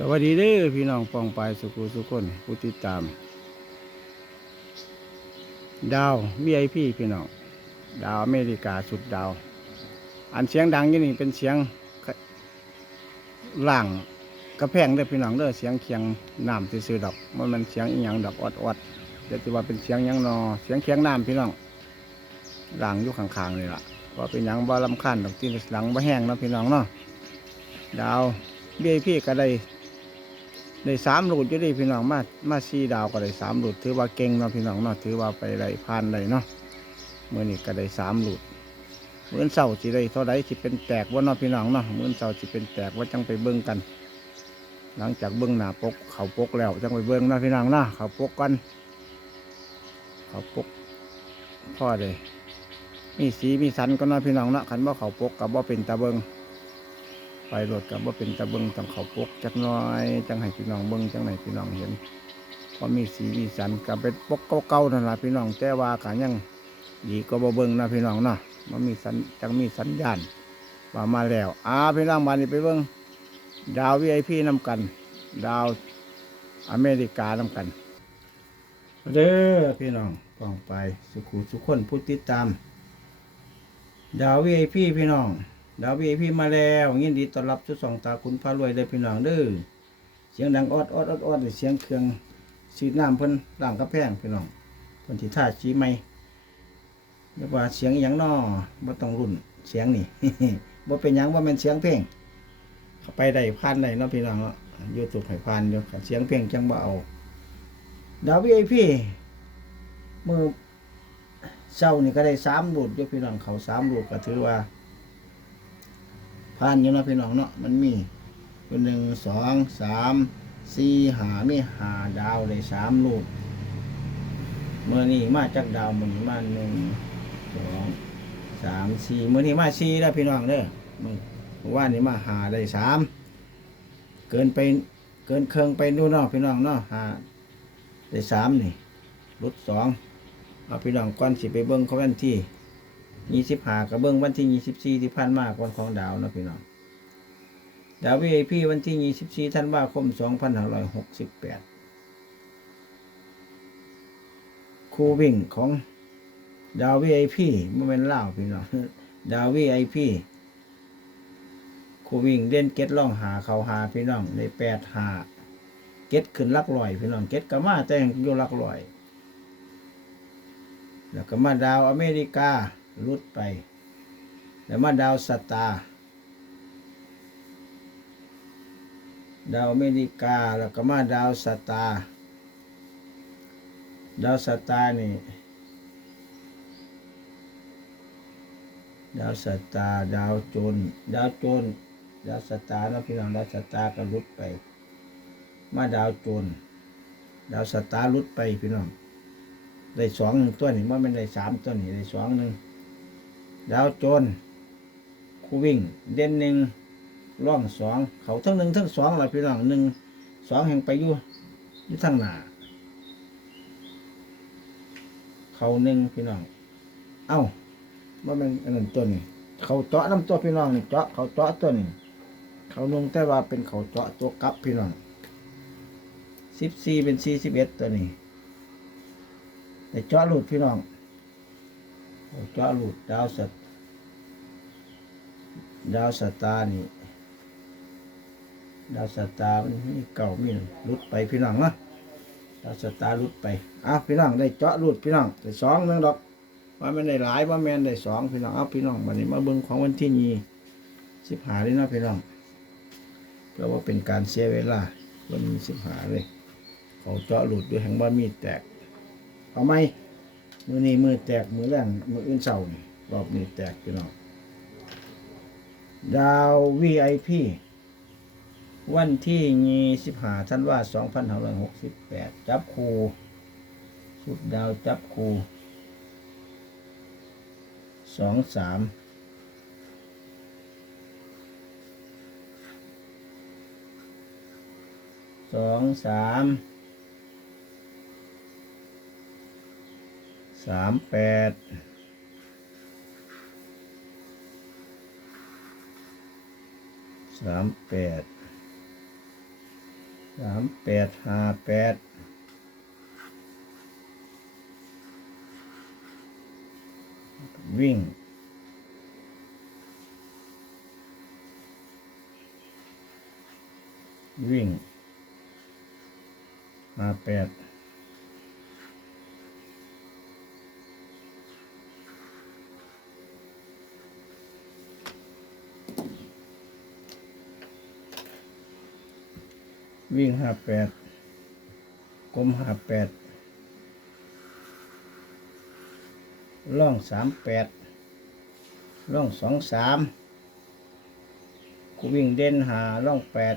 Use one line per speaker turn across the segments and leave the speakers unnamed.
สวัสดีเด้อพี่น้องปองปายสุขุสุคนผู้ติดตาม ดาว VIP พี่น้องดาวอเมริกาสุดดาว อันเสียงดังยี่นี่เป็นเสียงล่างกระแพงเด้อพี่น้องเด้อเสียงเคียงน้ำซื่อดอกมันมันเสียงอีหยังดอกอดอดเดี๋ยวจะว่าเป็นเสียงยังนอเสียงเคียงน้ำพี่น้องล่างอยู่ข้างๆนี่ล่ะว่าเป็นหยังบ่ลำคันดอกที่หลังบ่แห้งเนาะพี่น้องเนาะดาว VIP ก็ได้ ได้สามหลุดอยู่ดีพี่น้องมามาซีดาวก็ได้สามหลุดถือว่าเก่งเนาะพี่น้องเนาะถือว่าไปได้ผ่านได้เนาะเมื่อนี้ก็ได้สามหลุดเหมื่อเสาสิได้เท่าใดสิเป็นแตกว่าเนาะพี่น้องเนาะเหมื่อเสาสิเป็นแตกว่าจังไปเบิ้งกัน หลังจากเบิ้งหน้าปกเขาปกแล้วจังไปเบิ้งเนาะพี่น้องเนาะเขาปกกัน เขาปกพ่อเลยมีสีมีสันก็เนาะพี่น้องเนาะคันว่าเขาปกกับว่าเป็นตาเบิ้ง ไปรถกับว่าเป็นตะเบิงจังเขาปกจักน้อยจังให้พี่น้องเบิงจังไหนพี่น้องเห็นพอมีสีมีสันกับเป็นปกเก่าๆนั่นแหละพี่น้องแต่ว่ากันยังดีก็บ่เบิงนะพี่น้องเนาะมันมีสัญจังมีสัญญาณว่ามาแล้วอ่าพี่น้องมานี่ไปเบิงดาววีไอพีนำกัน ดาวอเมริกานำกันเด้อพี่น้องกองไปสุขุสุขคนผู้ติดตาม ดาววีไอพีพี่น้อง ดาววีพี่มาแล้วยินดีต้อนรับทุกสองตาคุณพารวยเด้พี่น้องเด้อเสียงดังออดออดออดออดเสียงเครื่องสีดน้ำเพิ่นล่างกระแพงพี่น้องเพิ่นที่ท่าชี้ไม่เรียกว่าเสียงอย่างนอบ่ต้องรุ่นเสียงนี่บ่เป็นยังว่ามันเสียงเพลงเขาไปได้พันได้เนาะพี่น้องเนาะยูทูบให้พันเดียวเสียงเพลงจังบ่เอาดาววีพี่มือเช้านี่ก็ได้สามรูดยู่พี่น้องเขาสามรูดก็ถือว่า ผ่านอยู่นะพี่น้องเนาะมันมีเป็นหนึ่งสองสามสี่หามีหาดาวเลยสามลูกเมื่อนี้มาจากดาวมื่อนี้มาหนึ่งสองสามสี่เมื่อนี้มาสี่แล้วพี่น้องเด้อมื่อว่านนี้มาหาได้สามเกินไปเกินเครื่องไปนู่นเนาะพี่น้องเนาะหาได้สามนี่รุดสองเอาพี่น้องก่อนสิไปเบิ้งเขาวันที่ ยี่สิบห้ากับเบิ้องวันที่ยี่สิบสี่ที่ผ่านมาก่อนของดาวนะพี่น้องดาววีไอพีวันที่ยี่สิบสี่ธันวาคมสองพันห้าร้อยหกสิบแปดคู่วิ่งของดาววีไอพีมันเป็นเล่าพี่น้องดาววีไอพีคู่วิ่งเด่นเก็ตล่องหาเขาหาพี่น้องในแปดหาเก็ตขึ้นลักลอยพี่น้องเก็ตก็มาแต่งอยู่ลักลอย แล้วก็มาดาวอเมริกา ลุดไป แล้วมาดาวสตาร์ดาวอเมริกาแล้วก็มาดาวสตาร์ดาวสตาร์นี่ ดาวสตาร์ดาวโจน ดาวโจน ดาวสตาร์นะพี่น้องดาวสตาร์ก็ลุดไป มาดาวโจน ดาวสตาร์ลุดไปพี่น้องได้สองหนึ่งตัวนี่มันเป็นได้สามตัวนี่ได้สองหนึ่ง ดาวโจนคู่วิ่ง เด่นหนึ่งร่องสองเขาทั้งหนึ่งทั้งสองละพี่น้องหนึ่งสองแห่งไปอยู่อยู่ทางหน้าเขาหนึ่งพี่น้อง เอ้าว่ามันอันนั้นตัวนี้เขาเจาะน้ำตัวพี่น้องนี่เจาะเขาเจาะตัวนี้เขาลงแต่ว่าเป็นเขาเจาะตัวกลับพี่น้องสิบสี่เป็นสี่สิบเอ็ดตัวนี้แต่เจาะหลุดพี่น้อง จาหลุดดาวสัตดาวสตานี่ดาวสตามันมีเก่ามีหลุดไปพี่น้องเนาะดาวสตาหลุดไปอ้าวพี่น้องได้เจาะหลุดพี่น้องได้สองนึงดอกว่ามันได้หลายว่าแมนได้สองพี่น้องเอาพี่น้องวันนี้มาเบิ่งของวันที่ยี่สิบหาเลยเนาะพี่น้องเพื่อว่าเป็นการเสียเวลาวันนี้สิบหาเลยเขาเจาะหลุดด้วยแห่งว่ามีแตกเอาไหม มือนี้มือแตกมือแรงมืออื่นเศร้านี่รอบนี้แตกพี่น้องดาว VIP วันที่ยี่สิบห้าธันวาสองพันห้าร้อยหกสิบแปดจับคูสุดดาวจับคูสองสามสองสาม สามแปดสามแปดสามแปดห้าแปดวิ่งวิ่งห้าแปด วิ่งห้าแปดกลมห้าแปดล่องสามแปดล่องสองสามกูวิ่งเด่นหาล่องแปด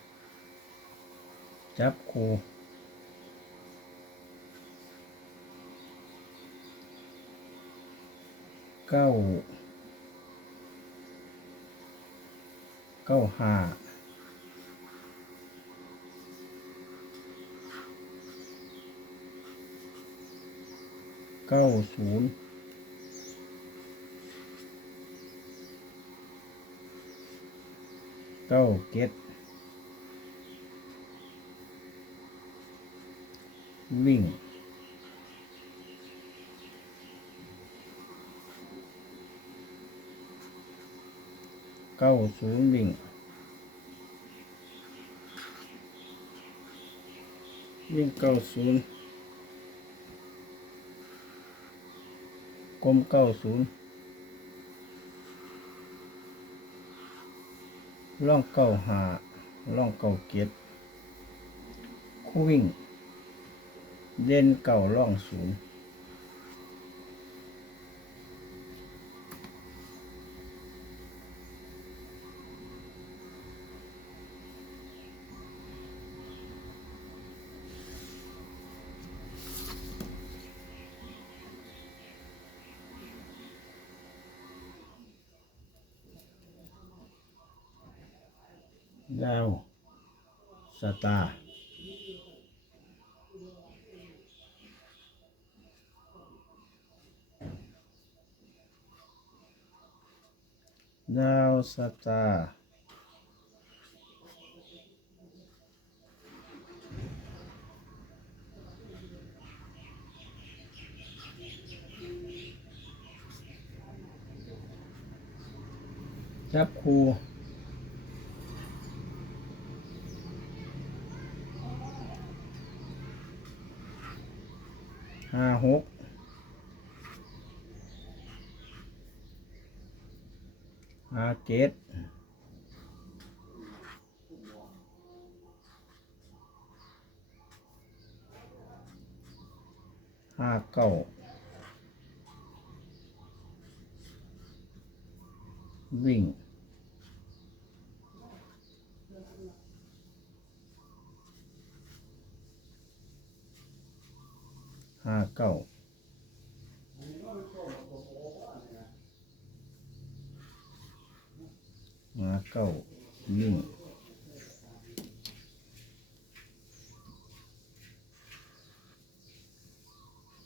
จับคูเก้าเก้าห้าเก้าศูนย์เก้าเจ็ด วิ่ง เก้าศูนย์วิ่ง วิ่งเก้าศูนย์กลมเก้าศูนย์ล่องเก้าหาล่องเก้าเกียรคู่วิ่ง เด่นเก่าล่องศูนย์ดาวสตาร์ ดาว สตาร์จับคูห้าหก ห้า เจ็ดห้าเก้าวิ่งห้าเก้า หาเก้าวิ่ง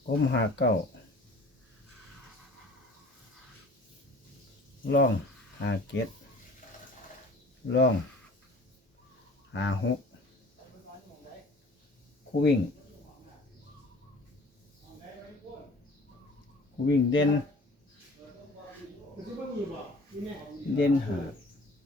กลมหาเก้าล่องหาเก็ดล่องหาหกคู่วิ่งคู่วิ่งเด่นเด่นหา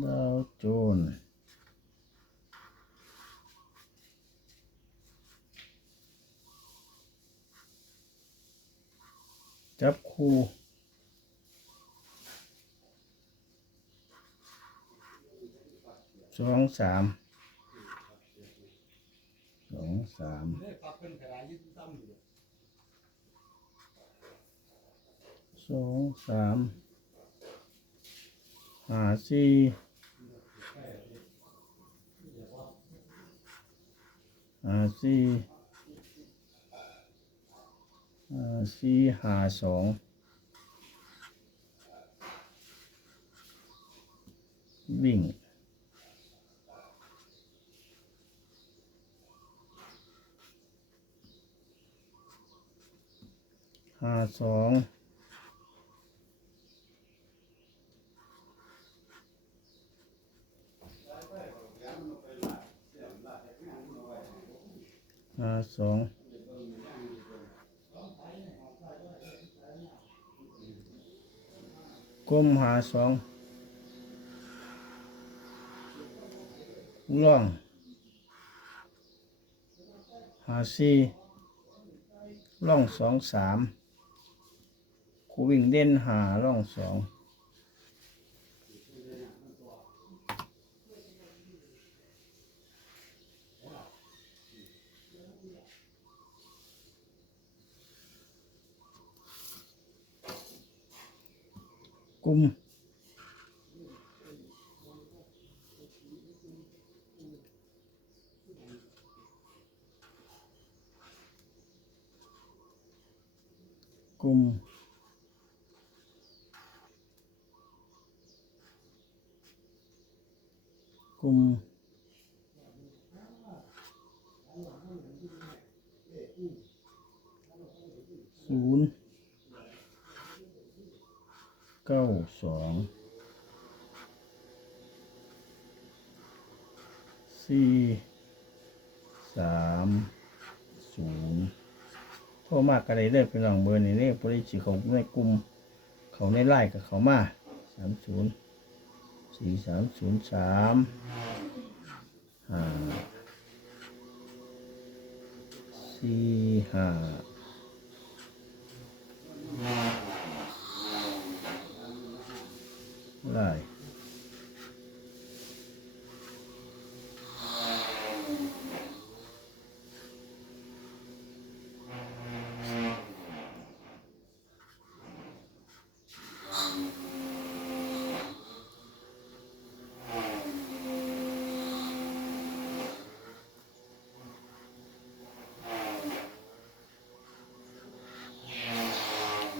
ดาวโจนจับคู่สองสามสองสามสองสาม หาสี่หาสี่หาสี่หาสองวิ่งห้าสองห้า สองก้มหาสองล่องหาสี่ล่องสองสามคูวิ่งเด่นหาล่องสอง กลุ่มกลุ่มกลุ่มศูนย์ เก้าสองสี่สามศูนย์โทรมากกันเลยเด้อพี่น้องเบอร์นี่นี่บริจิเขาในกลุ่มเขาในไล่กับเขามาสามศูนย์สี่สามศูนย์สามห้าสี่ห้า ไล่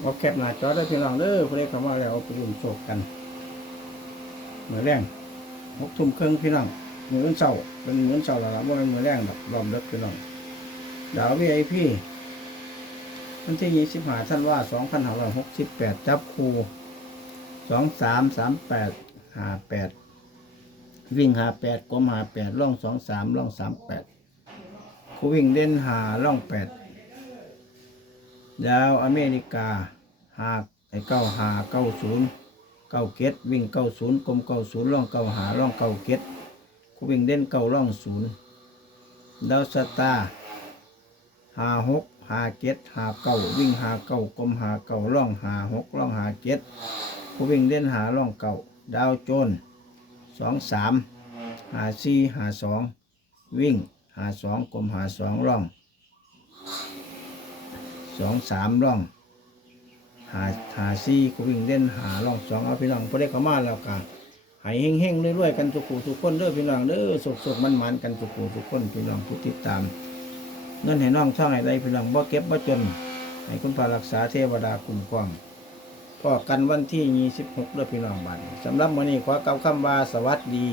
เอาแคปหน้าจอได้พี่น้องเด้อผู้ใดเข้ามาแล้วเอาไปรุ่นโชคกัน เหมือนแรงหกทุ่มเครึ่องพี่น้องเหมือนเสาเป็นเหมือนเสาแล้วล่ะว่ามันเหมือนแรงแบบรอมเลิกพี่น้องดาววีไอพีวันที่ยี่สิบห้าท่านว่าสองพันห้าร้อยหกสิบแปดจับคูสองสามสามแปดห้าแปดวิ่งหาแปดกลมหาแปดล่องสองสามล่องสามแปดคูวิ่งเล่นหาล่องแปดดาวอเมริกาหาไอเก้าหาเก้าศูนย์ เก้าเกตวิ่งเก้าศูนย์กลมเก้าศูนย์ล่องเก้าหาล่องเก้าเกตคูวิ่งเด่นเก้าล่องศูนย์ดาวสตาหาหกหาเกตหาเก้าวิ่งหาเก้ากลมหาเก้าล่องหาหกล่องหาเกตคูวิ่งเด่นหาล่องเก้าดาวโจนสองสามหาสี่หาสองวิ่งหาสองกลมหาสองล่องสองสามร่อง หาหาซี่ก็วิ่งเล่นหาร่องสองเอาพี่น้องพอได้เข้ามาแล้วกันหายเฮงๆเรื่อยๆกันทุกผู้ทุกคนเด้อพี่น้องเด้อสุกๆมันๆกันทุกผู้ทุกคนพี่น้องผู้ติดตามเงินให้น้องช่องให้ได้พี่น้องบ่เก็บบ่จนให้คุณพารักษาเทวดาคุ้มครองพอกันวันที่26เด้อพี่น้องบัดนี้สำหรับมื้อนี้ขอกล่าวคำว่าสวัสดี